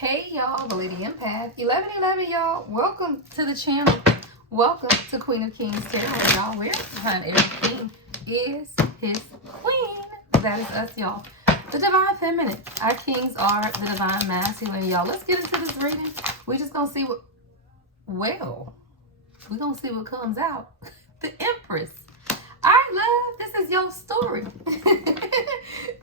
Hey y'all, the Lady Empath 1111, y'all. Welcome to the channel. Welcome to Queen of Kings Tarot, y'all. Where behind every king is his queen. That is us, y'all. The divine feminine. Our kings are the divine masculine, y'all. Let's get into this reading. We're just gonna see what we're gonna see what comes out. The Empress. All right, love, this is your story.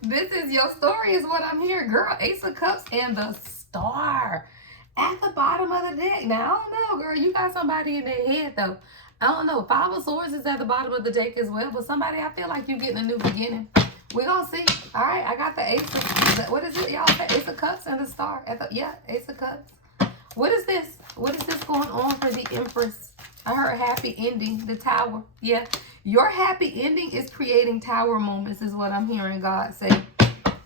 This is your story is what I'm hearing. Girl, Ace of Cups and the Star at the bottom of the deck. Now, I don't know, girl. You got somebody in their head, though. I don't know. Five of Swords is at the bottom of the deck as well. But somebody, I feel like you're getting a new beginning. We're going to see. All right, I got the Ace of, what is it, y'all? Ace of Cups and the Star. Yeah, Ace of Cups. What is this? What is this going on for the Empress? I heard happy ending, the Tower. Yeah. Your happy ending is creating tower moments is what I'm hearing God say.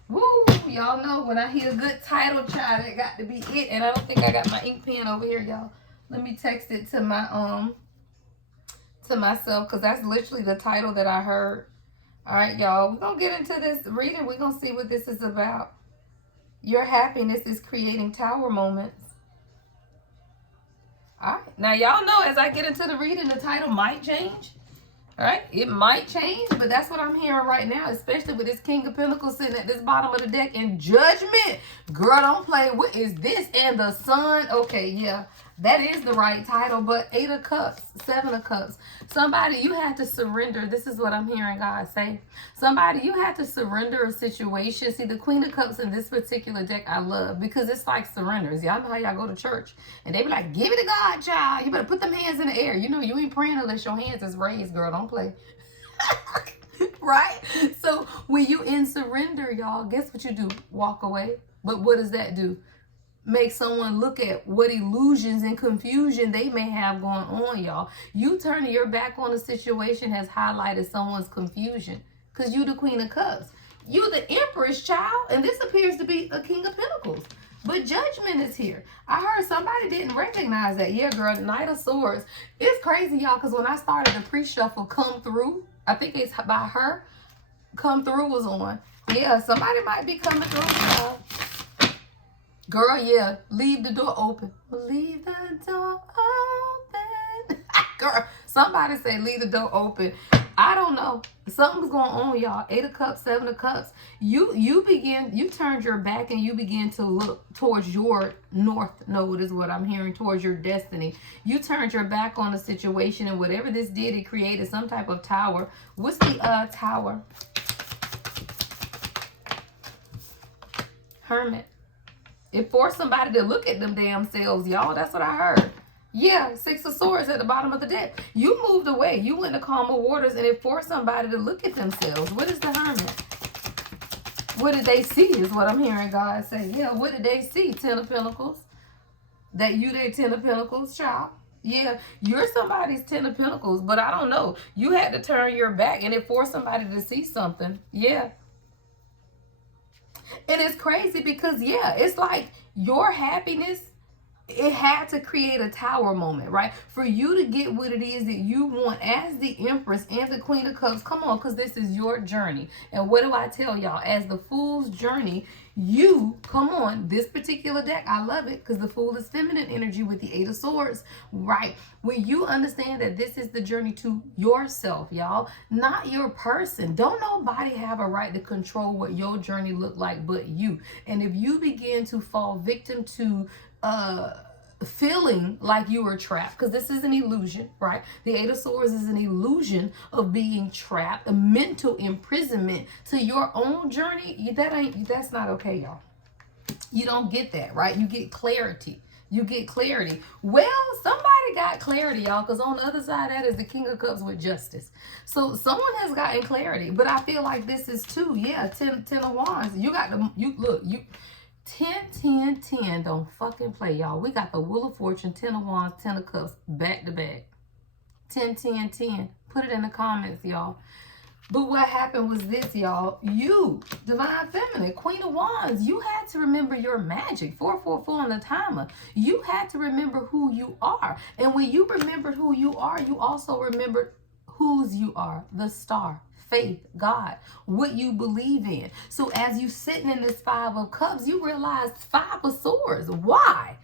Woo! Y'all know when I hear a good title, child, that got to be it. And I don't think I got my ink pen over here, y'all. Let me text it to my to myself because that's literally the title that I heard. All right, y'all. We're going to get into this reading. We're going to see what this is about. Your happiness is creating tower moments. All right. Now, y'all know as I get into the reading, the title might change. All right, it might change, but that's what I'm hearing right now, especially with this King of Pentacles sitting at this bottom of the deck in Judgment. Girl, don't play. What is this? And the Sun. Okay, yeah, that is the right title, but Eight of Cups, Seven of Cups. Somebody, you had to surrender. This is what I'm hearing God say. Somebody, you had to surrender a situation. See, the Queen of Cups in this particular deck I love because it's like surrenders. Y'all know how y'all go to church and they be like, give it to God, child. You better put them hands in the air. You know, you ain't praying unless your hands is raised, girl. Don't play. Right? So when you in surrender, y'all, guess what you do? Walk away. But what does that do? Make someone look at what illusions and confusion they may have going on, y'all. You turning your back on a situation has highlighted someone's confusion because you the Queen of Cups. You the Empress, child, and this appears to be a King of Pentacles. But Judgment is here. I heard somebody didn't recognize that. Yeah, girl, Knight of Swords. It's crazy, y'all, because when I started the pre-shuffle, Come Through, I think it's by her, Come Through was on. Yeah, somebody might be coming through, y'all. Girl, yeah, leave the door open. Leave the door open. Girl, somebody say leave the door open. I don't know. Something's going on, y'all. Eight of Cups, Seven of Cups. You turned your back and you begin to look towards your north node is what I'm hearing, towards your destiny. You turned your back on the situation and whatever this did, it created some type of tower. What's the Tower? Hermit. It forced somebody to look at them damn selves, y'all. That's what I heard. Yeah, Six of Swords at the bottom of the deck. You moved away. You went to calmer waters, and it forced somebody to look at themselves. What is the Hermit? What did they see is what I'm hearing God say. Yeah, what did they see? Ten of Pentacles. That you their Ten of Pentacles, child. Yeah, you're somebody's Ten of Pentacles, but I don't know. You had to turn your back, and it forced somebody to see something. Yeah. And it's crazy because, yeah, it's like your happiness, it had to create a tower moment, right? For you to get what it is that you want as the Empress and the Queen of Cups. Come on, because this is your journey. And what do I tell y'all? As the Fool's journey, you, come on, this particular deck, I love it because the Fool is feminine energy with the Eight of Swords, right? When you understand that this is the journey to yourself, y'all, not your person. Don't nobody have a right to control what your journey look like but you. And if you begin to fall victim to feeling like you were trapped, because this is an illusion, right? The Eight of Swords is an illusion of being trapped, a mental imprisonment to your own journey. That's not okay, y'all. You don't get that, right? You get clarity. You get clarity. Well, somebody got clarity, y'all, because on the other side of that is the King of Cups with justice. So someone has gotten clarity, but I feel like this is too, yeah, 10 of Wands. You got the, look, 10, 10, 10. Don't fucking play, y'all. We got the Wheel of Fortune, 10 of Wands, 10 of Cups, back to back. 10, 10, 10. Put it in the comments, y'all. But what happened was this, y'all. You, Divine Feminine, Queen of Wands, you had to remember your magic. 444 on the timer. You had to remember who you are. And when you remembered who you are, you also remembered whose you are, the Star. faith, God, what you believe in. So as you sitting in this 5 of Cups, you realize 5 of Swords. Why?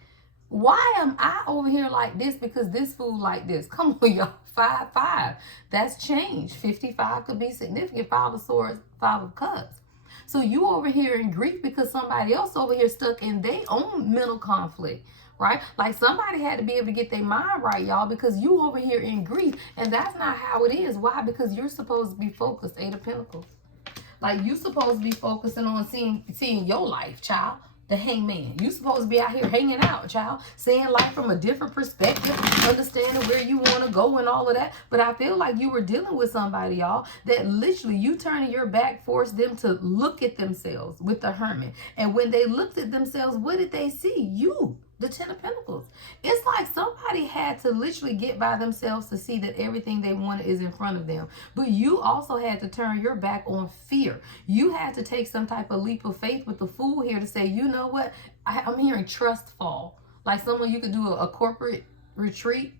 Why am I over here like this? Because this fool like this. Come on, y'all. 5, 5. That's change. 55 could be significant. 5 of Swords, 5 of Cups. So you over here in grief because somebody else over here stuck in their own mental conflict, right? Like somebody had to be able to get their mind right, y'all, because you over here in grief, and that's not how it is. Why? Because you're supposed to be focused. 8 of Pentacles. Like you supposed to be focusing on seeing your life, child. The Hangman. You supposed to be out here hanging out, child, seeing life from a different perspective, understanding where you want to go and all of that. But I feel like you were dealing with somebody, y'all, that literally you turning your back forced them to look at themselves with the Hermit. And when they looked at themselves, what did they see? You. The 10 of Pentacles. It's like somebody had to literally get by themselves to see that everything they wanted is in front of them. But you also had to turn your back on fear. You had to take some type of leap of faith with the Fool here to say, you know what? I'm hearing trust fall. Like someone you could do a corporate retreat,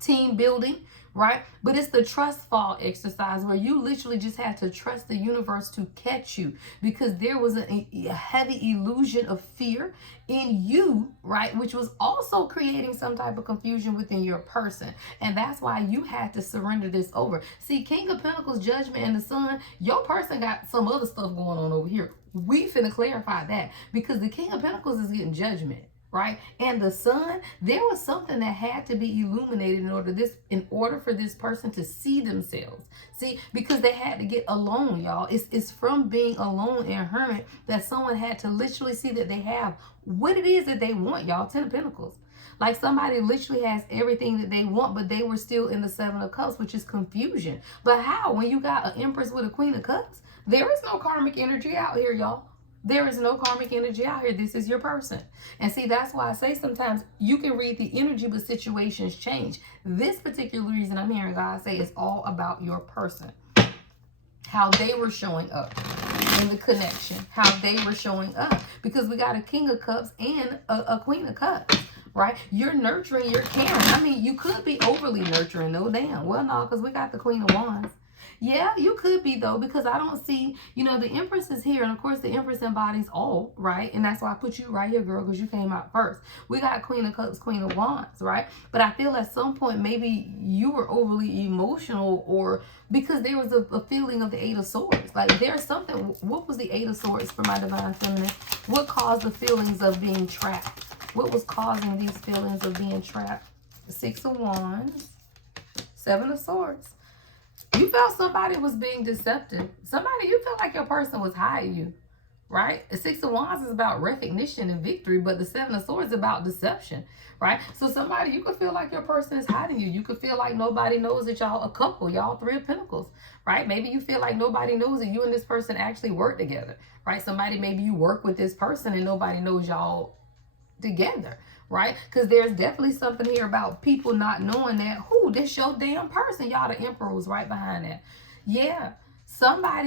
team building, right? But it's the trust fall exercise where you literally just had to trust the universe to catch you, because there was a heavy illusion of fear in you, right? Which was also creating some type of confusion within your person. And that's why you had to surrender this over. See, King of Pentacles, Judgment, and the Sun, your person got some other stuff going on over here. We finna clarify that, because the King of Pentacles is getting judgment, right? And the Sun, there was something that had to be illuminated in order for this person to see themselves. See, because they had to get alone, y'all. It's from being alone and hermit that someone had to literally see that they have what it is that they want, y'all. 10 of Pentacles. Like somebody literally has everything that they want, but they were still in the 7 of Cups, which is confusion. But how? When you got an Empress with a Queen of Cups, there is no karmic energy out here, y'all. There is no karmic energy out here. This is your person. And see, that's why I say sometimes you can read the energy, but situations change. This particular reason I'm hearing God say it's all about your person. How they were showing up in the connection. How they were showing up. Because we got a King of Cups and a Queen of Cups. Right? You're nurturing, you're caring. I mean, you could be overly nurturing, no damn. Well, no, because we got the Queen of Wands. Yeah, you could be, though, because I don't see, the Empress is here. And, of course, the Empress embodies all, right? And that's why I put you right here, girl, because you came out first. We got Queen of Cups, Queen of Wands, right? But I feel at some point maybe you were overly emotional, or because there was a feeling of the 8 of Swords. Like, there's something. What was the 8 of Swords for my Divine Feminine? What caused the feelings of being trapped? What was causing these feelings of being trapped? 6 of Wands, 7 of Swords. You felt somebody was being deceptive. You felt like your person was hiding you, right? The 6 of Wands is about recognition and victory, but the 7 of Swords is about deception, right? So you could feel like your person is hiding you. You could feel like nobody knows that y'all a couple, y'all 3 of Pentacles, right? Maybe you feel like nobody knows that you and this person actually work together, right? Maybe you work with this person and nobody knows y'all together, right? Because there's definitely something here about people not knowing that, this your damn person. Y'all, the Emperor was right behind that. Yeah,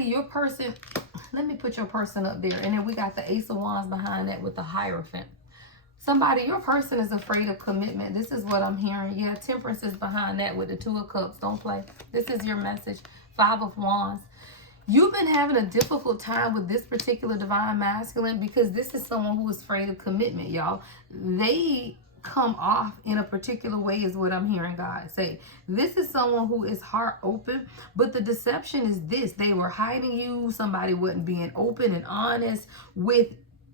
your person, let me put your person up there. And then we got the Ace of Wands behind that with the Hierophant. Your person is afraid of commitment. This is what I'm hearing. Yeah, Temperance is behind that with the 2 of Cups. Don't play. This is your message. 5 of Wands. You've been having a difficult time with this particular Divine Masculine because this is someone who is afraid of commitment, y'all. They come off in a particular way is what I'm hearing God say. This is someone who is heart open, but the deception is this. They were hiding you. Somebody wasn't being open and honest with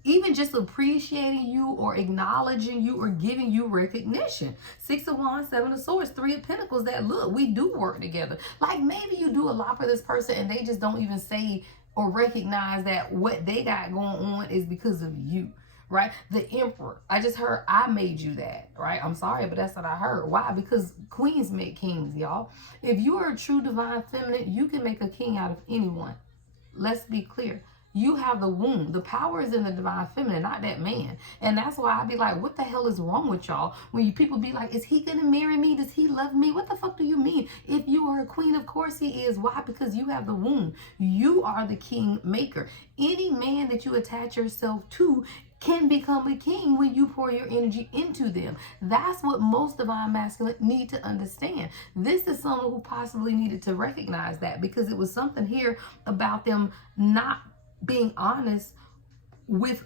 even just appreciating you or acknowledging you or giving you recognition. 6 of Wands, 7 of Swords, 3 of Pentacles, that look, we do work together. Like maybe you do a lot for this person and they just don't even say or recognize that what they got going on is because of you, right? The Emperor, I just heard I made you that, right? I'm sorry, but that's what I heard. Why? Because queens make kings, y'all. If you are a true Divine Feminine, you can make a king out of anyone. Let's be clear. You have the womb. The power is in the Divine Feminine, not that man. And that's why I be like, what the hell is wrong with y'all? When people be like, is he going to marry me? Does he love me? What the fuck do you mean? If you are a queen, of course he is. Why? Because you have the womb. You are the king maker. Any man that you attach yourself to can become a king when you pour your energy into them. That's what most divine masculine need to understand. This is someone who possibly needed to recognize that, because it was something here about them not being honest with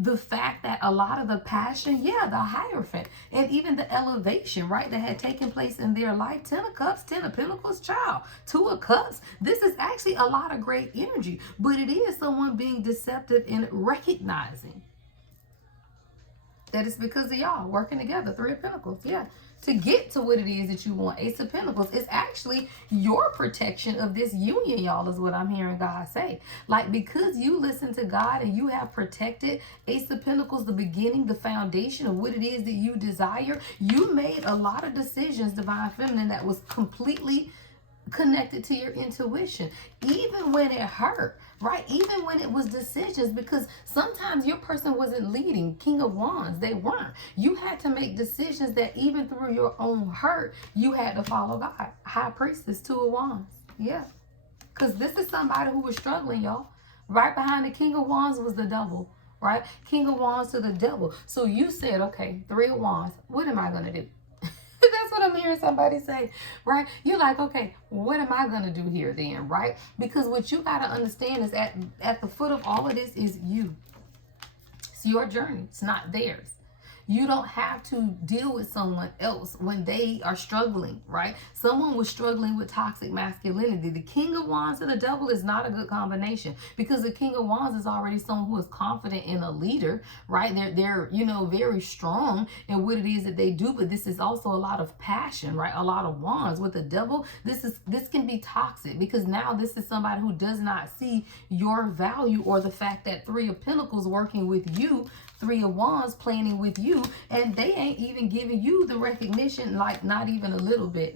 the fact that a lot of the passion, the Hierophant, and even the elevation, right, that had taken place in their life. 10 of Cups, 10 of Pentacles, child, 2 of Cups. This is actually a lot of great energy, but it is someone being deceptive in recognizing that it's because of y'all working together. 3 of Pentacles, to get to what it is that you want. Ace of Pentacles is actually your protection of this union, y'all, is what I'm hearing God say. Like, because you listen to God and you have protected Ace of Pentacles, the beginning, the foundation of what it is that you desire, you made a lot of decisions, Divine Feminine, that was completely connected to your intuition, even when it hurt, right? Even when it was decisions, because sometimes your person wasn't leading. King of Wands, they weren't. You had to make decisions that even through your own hurt, you had to follow God. High Priestess, 2 of Wands. Because this is somebody who was struggling, y'all. Right behind the King of Wands was the Devil, right? King of Wands to the Devil. So you said, okay, 3 of Wands, what am I going to do? That's what I'm hearing somebody say, right? You're like, okay, what am I going to do here then, right? Because what you got to understand is at the foot of all of this is you. It's your journey. It's not theirs. You don't have to deal with someone else when they are struggling, right? Someone was struggling with toxic masculinity. The King of Wands and the Devil is not a good combination, because the King of Wands is already someone who is confident in a leader, right? They're very strong in what it is that they do, but this is also a lot of passion, right? A lot of wands. With the Devil, this can be toxic, because now this is somebody who does not see your value, or the fact that 3 of Pentacles working with you, 3 of Wands planning with you, and they ain't even giving you the recognition, like not even a little bit,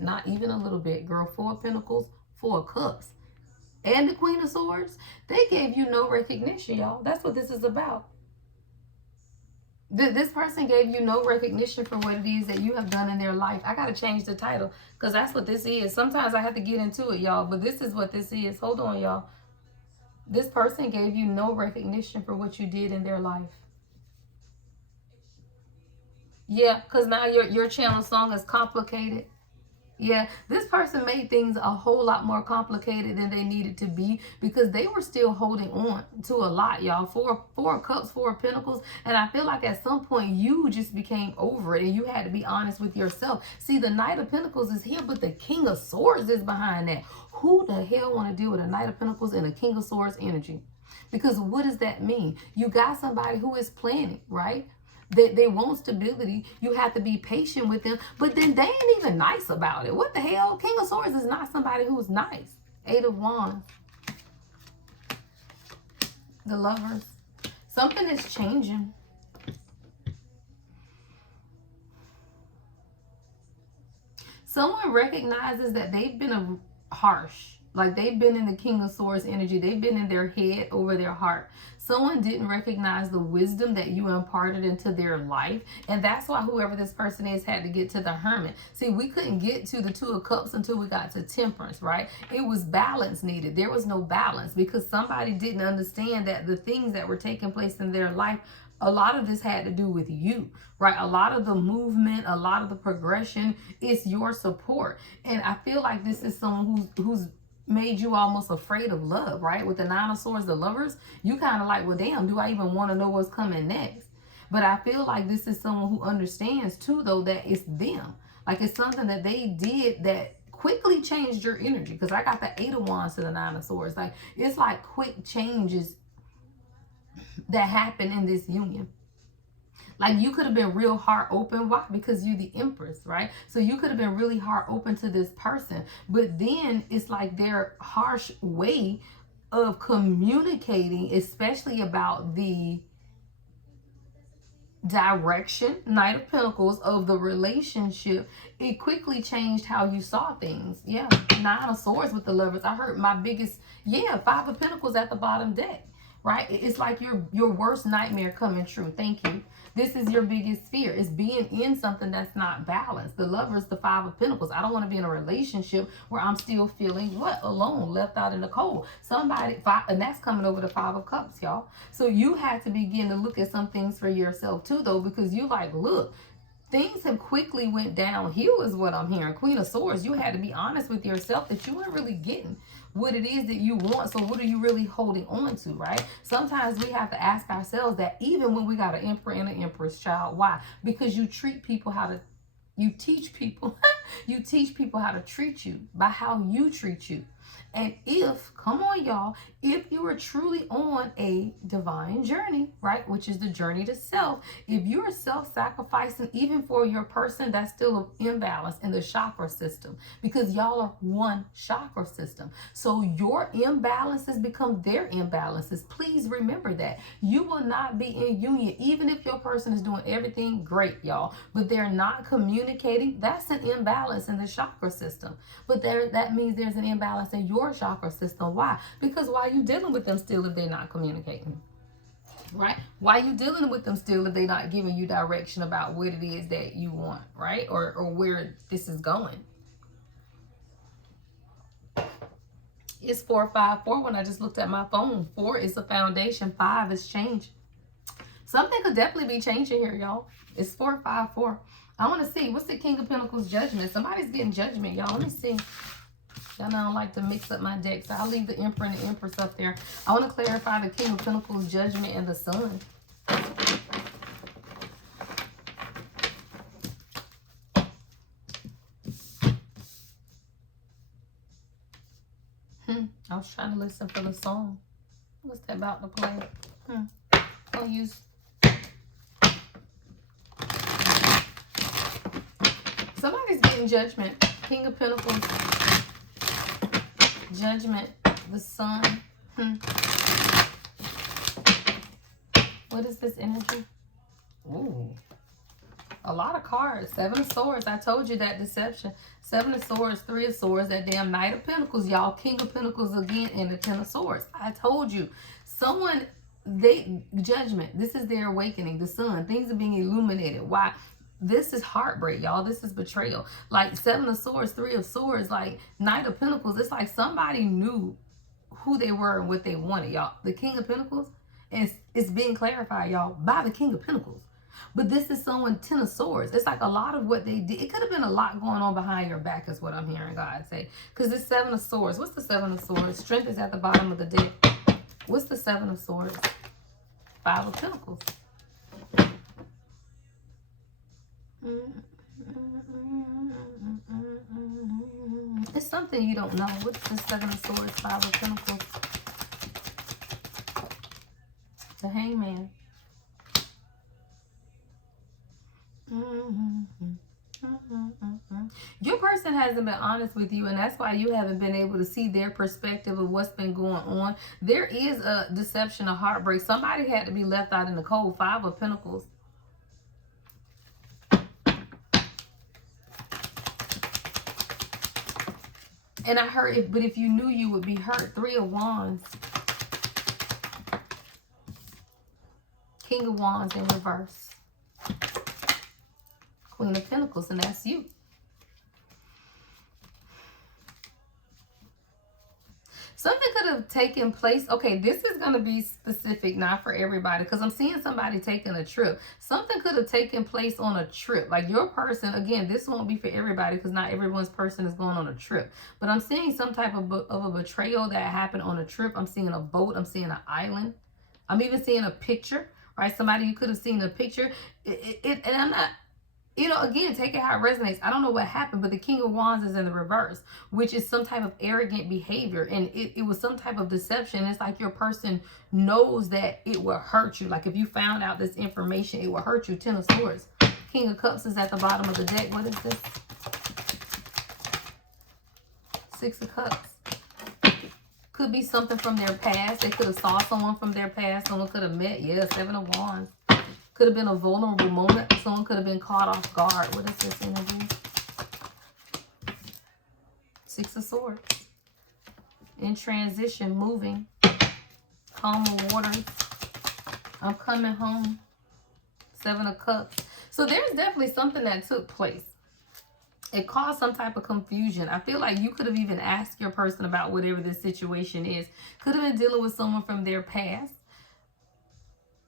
girl. 4 of Pentacles, 4 of Cups, and the Queen of Swords, they gave you no recognition, y'all. That's what this is about. This person gave you no recognition for what it is that you have done in their life. I got to change the title, because that's what this is. Sometimes I have to get into it, y'all, but this is what this is. Hold on, y'all. This person gave you no recognition for what you did in their life. Because now your channel song is complicated. This person made things a whole lot more complicated than they needed to be, because they were still holding on to a lot, y'all. 4 of Cups, 4 of Pentacles, and I feel like at some point you just became over it, and you had to be honest with yourself. See, the Knight of Pentacles is here, but the King of Swords is behind that. Who the hell want to deal with a Knight of Pentacles and a King of Swords energy? Because what does that mean? You got somebody who is planning, right? They want stability. You have to be patient with them, but then they ain't even nice about it. What the hell? King of Swords is not somebody who's nice. 8 of Wands. The Lovers. Something is changing. Someone recognizes that they've been harsh. Like, they've been in the King of Swords energy. They've been in their head over their heart. Someone didn't recognize the wisdom that you imparted into their life. And that's why whoever this person is had to get to the Hermit. See, we couldn't get to the 2 of Cups until we got to Temperance, right? It was balance needed. There was no balance, because somebody didn't understand that the things that were taking place in their life, a lot of this had to do with you, right? A lot of the movement, a lot of the progression is your support. And I feel like this is someone who's made you almost afraid of love, right? With the 9 of Swords, the Lovers, you kind of like, well, damn, do I even want to know what's coming next? But I feel like this is someone who understands too, though, that it's them. Like, it's something that they did that quickly changed your energy. Because I got the 8 of Wands to the 9 of Swords. Like, it's like quick changes that happen in this union. Like, you could have been real heart open. Why? Because you're the Empress, right? So you could have been really heart open to this person. But then it's like their harsh way of communicating, especially about the direction, Knight of Pentacles, of the relationship, it quickly changed how you saw things. 9 of Swords with the Lovers. I heard my biggest, 5 of Pentacles at the bottom deck. right? It's like your worst nightmare coming true. Thank you. This is your biggest fear. It's being in something that's not balanced. The Lovers, the Five of Pentacles. I don't want to be in a relationship where I'm still feeling what? Alone, left out in the cold. Somebody, and that's coming over the Five of Cups, y'all. So you have to begin to look at some things for yourself too, though, because you like, look, things have quickly went downhill is what I'm hearing. Queen of Swords, you had to be honest with yourself that you weren't really getting what it is that you want. So what are you really holding on to, right? Sometimes we have to ask ourselves that, even when we got an emperor and an empress child. Why? Because you treat people how to, you teach people, you teach people how to treat you by how you treat you. And if, come on y'all, if you are truly on a divine journey, right, which is the journey to self, if you're self-sacrificing even for your person, that's still an imbalance in the chakra system, because y'all are one chakra system. So your imbalances become their imbalances. Please remember that. You will not be in union, even if your person is doing everything great, y'all, but they're not communicating. That's an imbalance in the chakra system. But that means there's an imbalance in your chakra system. Why? Because why are you dealing with them still if they're not communicating? Right? Why are you dealing with them still if they're not giving you direction about what it is that you want, right? Or where this is going. It's 454 when I just looked at my phone. 4 is a foundation. 5 is change. Something could definitely be changing here, y'all. It's 454. I want to see, what's the King of Pentacles judgment? Somebody's getting judgment, y'all. Let me see. Y'all know I don't like to mix up my decks. So I'll leave the Emperor and the Empress up there. I want to clarify the King of Pentacles judgment and the Sun. I was trying to listen for the song. What's that about to play? I'll use... Somebody's getting judgment. King of Pentacles, judgment, the Sun. What is this energy? Ooh, a lot of cards. 7 of Swords. I told you that deception. 7 of Swords, 3 of Swords, that damn Knight of Pentacles, y'all. King of Pentacles again, and the 10 of Swords. I told you. Someone, judgment. This is their awakening. The Sun. Things are being illuminated. Why? This is heartbreak, y'all. This is betrayal. Like 7 of Swords, 3 of Swords, like Knight of Pentacles. It's like somebody knew who they were and what they wanted, y'all. The King of Pentacles, and it's being clarified, y'all, by the King of Pentacles. But this is someone, 10 of Swords. It's like a lot of what they did. It could have been a lot going on behind your back is what I'm hearing God say. Because it's 7 of Swords. What's the 7 of Swords? Strength is at the bottom of the deck. What's the 7 of Swords? 5 of Pentacles. It's something you don't know. What's the 7 of Swords, 5 of Pentacles? The Hangman. Your person hasn't been honest with you, and that's why you haven't been able to see their perspective of what's been going on. There is a deception, a heartbreak. Somebody had to be left out in the cold. 5 of Pentacles. And I heard, but if you knew, you would be hurt. 3 of Wands. King of Wands in reverse. Queen of Pentacles, and that's you. Something could have taken place. Okay, this is going to be specific, not for everybody, because I'm seeing somebody taking a trip. Something could have taken place on a trip. Like your person, again, this won't be for everybody because not everyone's person is going on a trip. But I'm seeing some type of a betrayal that happened on a trip. I'm seeing a boat. I'm seeing an island. I'm even seeing a picture, right? Somebody you could have seen a picture. And I'm not... You know, again, take it how it resonates. I don't know what happened, but the King of Wands is in the reverse, which is some type of arrogant behavior. And it was some type of deception. It's like your person knows that it will hurt you. Like if you found out this information, it will hurt you. 10 of Swords. King of Cups is at the bottom of the deck. What is this? 6 of Cups. Could be something from their past. They could have saw someone from their past. Someone could have met. Yeah, 7 of Wands. Could have been a vulnerable moment. Someone could have been caught off guard. What is this energy? 6 of Swords. In transition, moving. calmer waters. I'm coming home. 7 of Cups. So there's definitely something that took place. It caused some type of confusion. I feel like you could have even asked your person about whatever this situation is. Could have been dealing with someone from their past.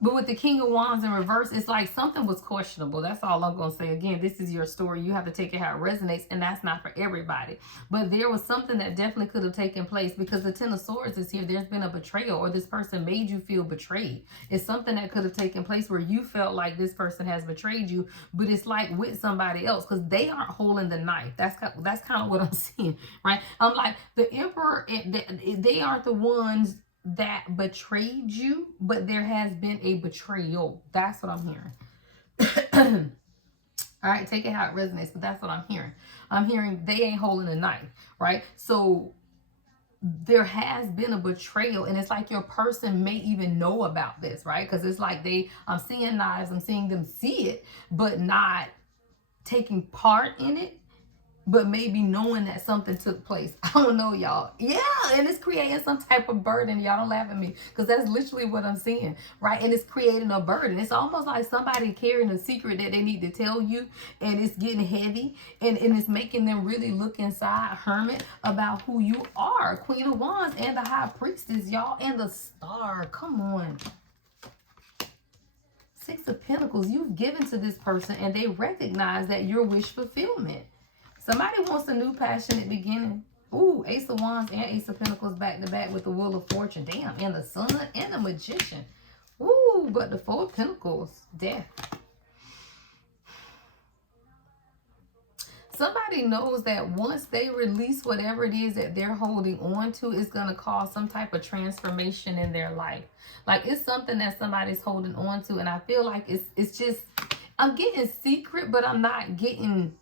But with the King of Wands in reverse, it's like something was questionable. That's all I'm going to say. Again, this is your story. You have to take it how it resonates, and that's not for everybody. But there was something that definitely could have taken place because the Ten of Swords is here. There's been a betrayal, or this person made you feel betrayed. It's something that could have taken place where you felt like this person has betrayed you, but it's like with somebody else because they aren't holding the knife. That's kind of what I'm seeing, right? I'm like, the Emperor, they aren't the ones that betrayed you, but there has been a betrayal. That's what I'm hearing. All right, take it how it resonates, but that's what I'm hearing. I'm hearing they ain't holding a knife, right? So there has been a betrayal, and it's like your person may even know about this, right? Because it's like I'm seeing knives, I'm seeing them see it, but not taking part in it. But maybe knowing that something took place. I don't know, y'all. Yeah, and it's creating some type of burden. Y'all don't laugh at me because that's literally what I'm seeing, right? And it's creating a burden. It's almost like somebody carrying a secret that they need to tell you, and it's getting heavy, and it's making them really look inside, hermit, about who you are. Queen of Wands and the High Priestess, y'all, and the Star. Come on. 6 of Pentacles. You've given to this person, and they recognize that your wish fulfillment. Somebody wants a new passionate beginning. Ooh, Ace of Wands and Ace of Pentacles back to back with the Wheel of Fortune. Damn, and the Sun and the Magician. Ooh, but the 4 of Pentacles, Death. Somebody knows that once they release whatever it is that they're holding on to, it's going to cause some type of transformation in their life. Like it's something that somebody's holding on to, and I feel like it's just, I'm getting secret, but I'm not getting...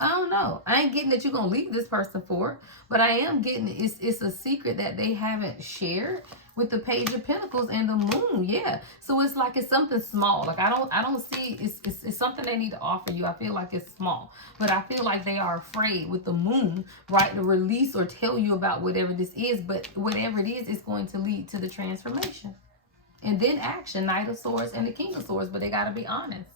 I don't know. I ain't getting that you're going to leave this person for it, but I am getting it's a secret that they haven't shared with the Page of Pentacles and the Moon. Yeah. So it's like it's something small. Like I don't see it's something they need to offer you. I feel like it's small, but I feel like they are afraid with the Moon, right, to release or tell you about whatever this is, but whatever it is, it's going to lead to the transformation. And then action, Knight of Swords and the King of Swords, but they got to be honest.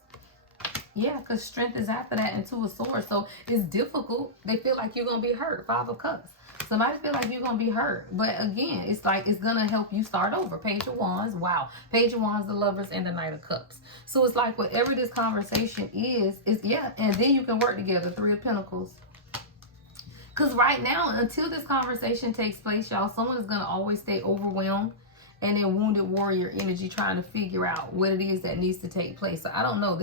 Yeah, because strength is after that and 2 of Swords. So it's difficult. They feel like you're going to be hurt. 5 of Cups. Somebody feel like you're going to be hurt. But again, it's like it's going to help you start over. Page of Wands. Wow. Page of Wands, the Lovers, and the Knight of Cups. So it's like whatever this conversation is yeah. And then you can work together. 3 of Pentacles. Because right now, until this conversation takes place, y'all, someone is going to always stay overwhelmed and in wounded warrior energy trying to figure out what it is that needs to take place. So I don't know.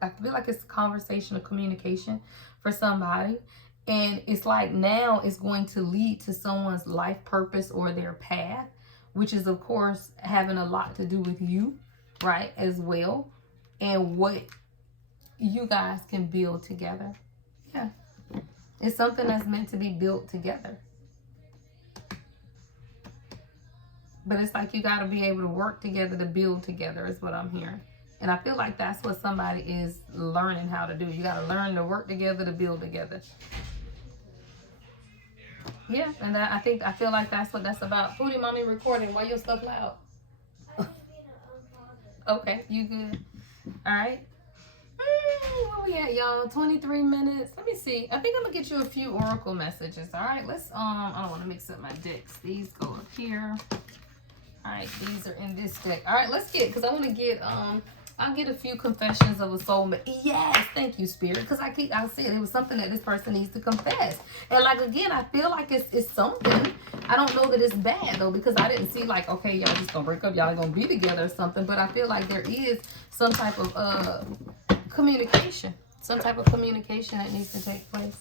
I feel like it's a conversation of communication for somebody. And it's like now it's going to lead to someone's life purpose or their path, which is, of course, having a lot to do with you, right, as well. And what you guys can build together. Yeah. It's something that's meant to be built together. But it's like you got to be able to work together to build together is what I'm hearing. And I feel like that's what somebody is learning how to do. You got to learn to work together to build together. Yeah, and I feel like that's what that's about. Pootie, mommy recording. Why your stuff loud? Okay, you good. All right. Where we at, y'all? 23 minutes. Let me see. I think I'm going to get you a few oracle messages. All right, let's, I don't want to mix up my decks. These go up here. All right, these are in this deck. All right, let's get, because I want to get, I'll get a few confessions of a soulmate. Yes, thank you, Spirit. Because I said it was something that this person needs to confess. And like, again, I feel like it's something. I don't know that it's bad, though, because I didn't see like, okay, y'all just going to break up. Y'all going to be together or something. But I feel like there is some type of communication. Some type of communication that needs to take place.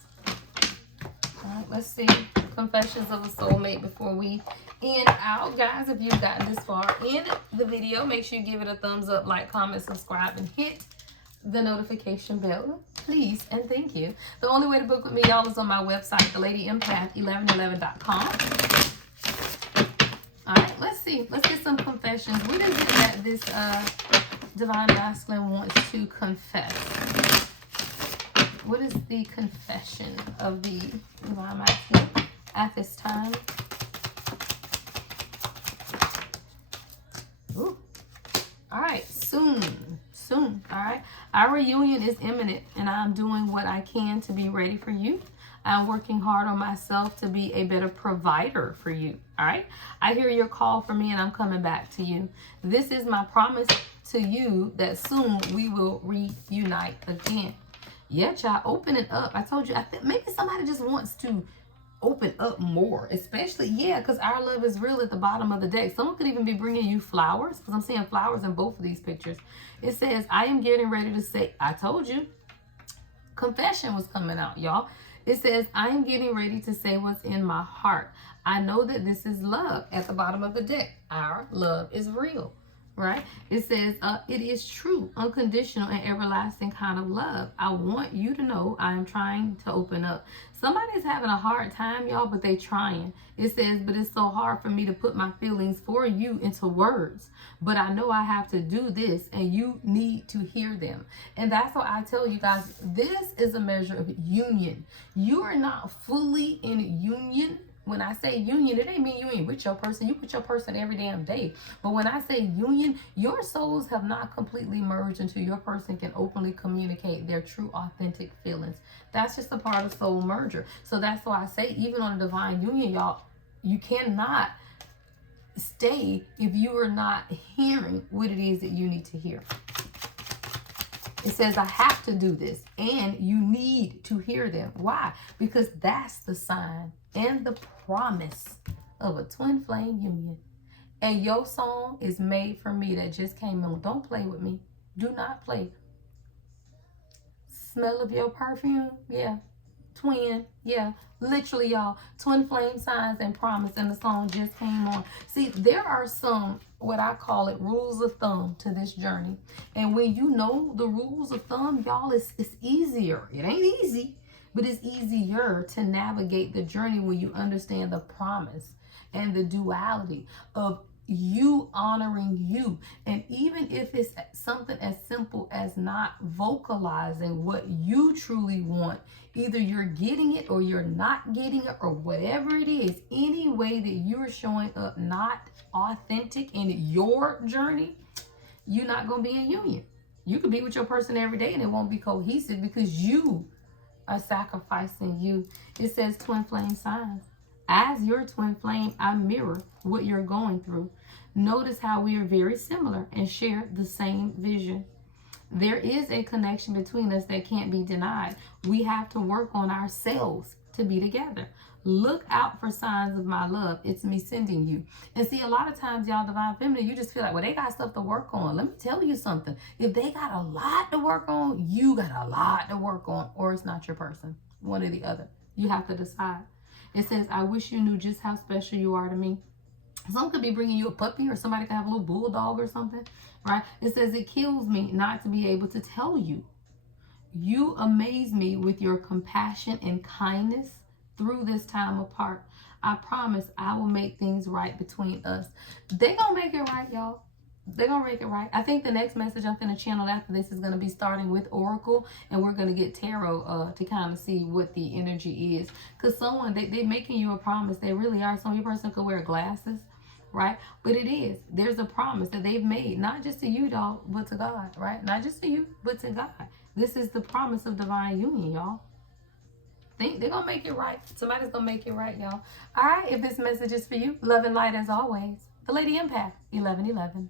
All right, let's see. Confessions of a soulmate before we end out. Guys, if you've gotten this far in the video, make sure you give it a thumbs up, like, comment, subscribe, and hit the notification bell, please, and thank you. The only way to book with me, y'all, is on my website, thelady1111.com. All right, let's see. Let's get some confessions. What is it that this Divine Masculine wants to confess? What is the confession of the Divine Masculine at this time? Ooh. All right, soon. All right. Our reunion is imminent, and I'm doing what I can to be ready for you. I'm working hard on myself to be a better provider for you. All right. I hear your call for me, and I'm coming back to you. This is my promise to you that soon we will reunite again. Yeah, child, open it up. I told you, I think maybe somebody just wants to open up more, especially, yeah, because our love is real at the bottom of the deck. Someone could even be bringing you flowers, because I'm seeing flowers in both of these pictures. It says, I am getting ready to say, I told you. Confession was coming out, y'all. It says, I am getting ready to say what's in my heart. I know that this is love at the bottom of the deck. Our love is real, right? It says, it is true, unconditional, and everlasting kind of love. I want you to know I am trying to open up. Somebody's having a hard time, y'all, but they trying. It says, but it's so hard for me to put my feelings for you into words. But I know I have to do this, and you need to hear them. And that's why I tell you guys, this is a measure of union. You are not fully in union. When I say union, it ain't mean you ain't with your person. You with your person every damn day. But when I say union, your souls have not completely merged until your person can openly communicate their true, authentic feelings. That's just a part of soul merger. So that's why I say, even on a divine union, y'all, you cannot stay if you are not hearing what it is that you need to hear. It says, I have to do this, and you need to hear them. Why? Because that's the sign and the promise of a twin flame union. And your song is made for me that just came on. Don't play with me. Do not play. Smell of your perfume? Yeah. Twin, yeah, literally, y'all, twin flame signs and promise, and the song just came on. See, there are some, what I call it, rules of thumb to this journey. And when you know the rules of thumb, y'all, it's easier. It ain't easy, but it's easier to navigate the journey when you understand the promise and the duality of you honoring you. And even if it's something as simple as not vocalizing what you truly want, either you're getting it or you're not getting it, or whatever it is, any way that you're showing up not authentic in your journey, you're not going to be in union. You could be with your person every day and it won't be cohesive because you are sacrificing you. It says twin flame signs. As your twin flame, I mirror what you're going through. Notice how we are very similar and share the same vision. There is a connection between us that can't be denied. We have to work on ourselves to be together. Look out for signs of my love. It's me sending you. And see, a lot of times, y'all, divine feminine, you just feel like, well, they got stuff to work on. Let me tell you something. If they got a lot to work on, you got a lot to work on, or it's not your person. One or the other. You have to decide. It says, I wish you knew just how special you are to me. Some could be bringing you a puppy, or somebody could have a little bulldog or something, right? It says, it kills me not to be able to tell you. You amaze me with your compassion and kindness through this time apart. I promise I will make things right between us. They gonna make it right, y'all. They're going to make it right. I think the next message I'm going to channel after this is going to be starting with Oracle. And we're going to get Tarot to kind of see what the energy is. Because someone, they're making you a promise. They really are. Some person could wear glasses, right? But it is. There's a promise that they've made. Not just to you, dog, but to God, right? Not just to you, but to God. This is the promise of divine union, y'all. They're going to make it right. Somebody's going to make it right, y'all. All right. If this message is for you, love and light as always. The Lady Empath, 1111.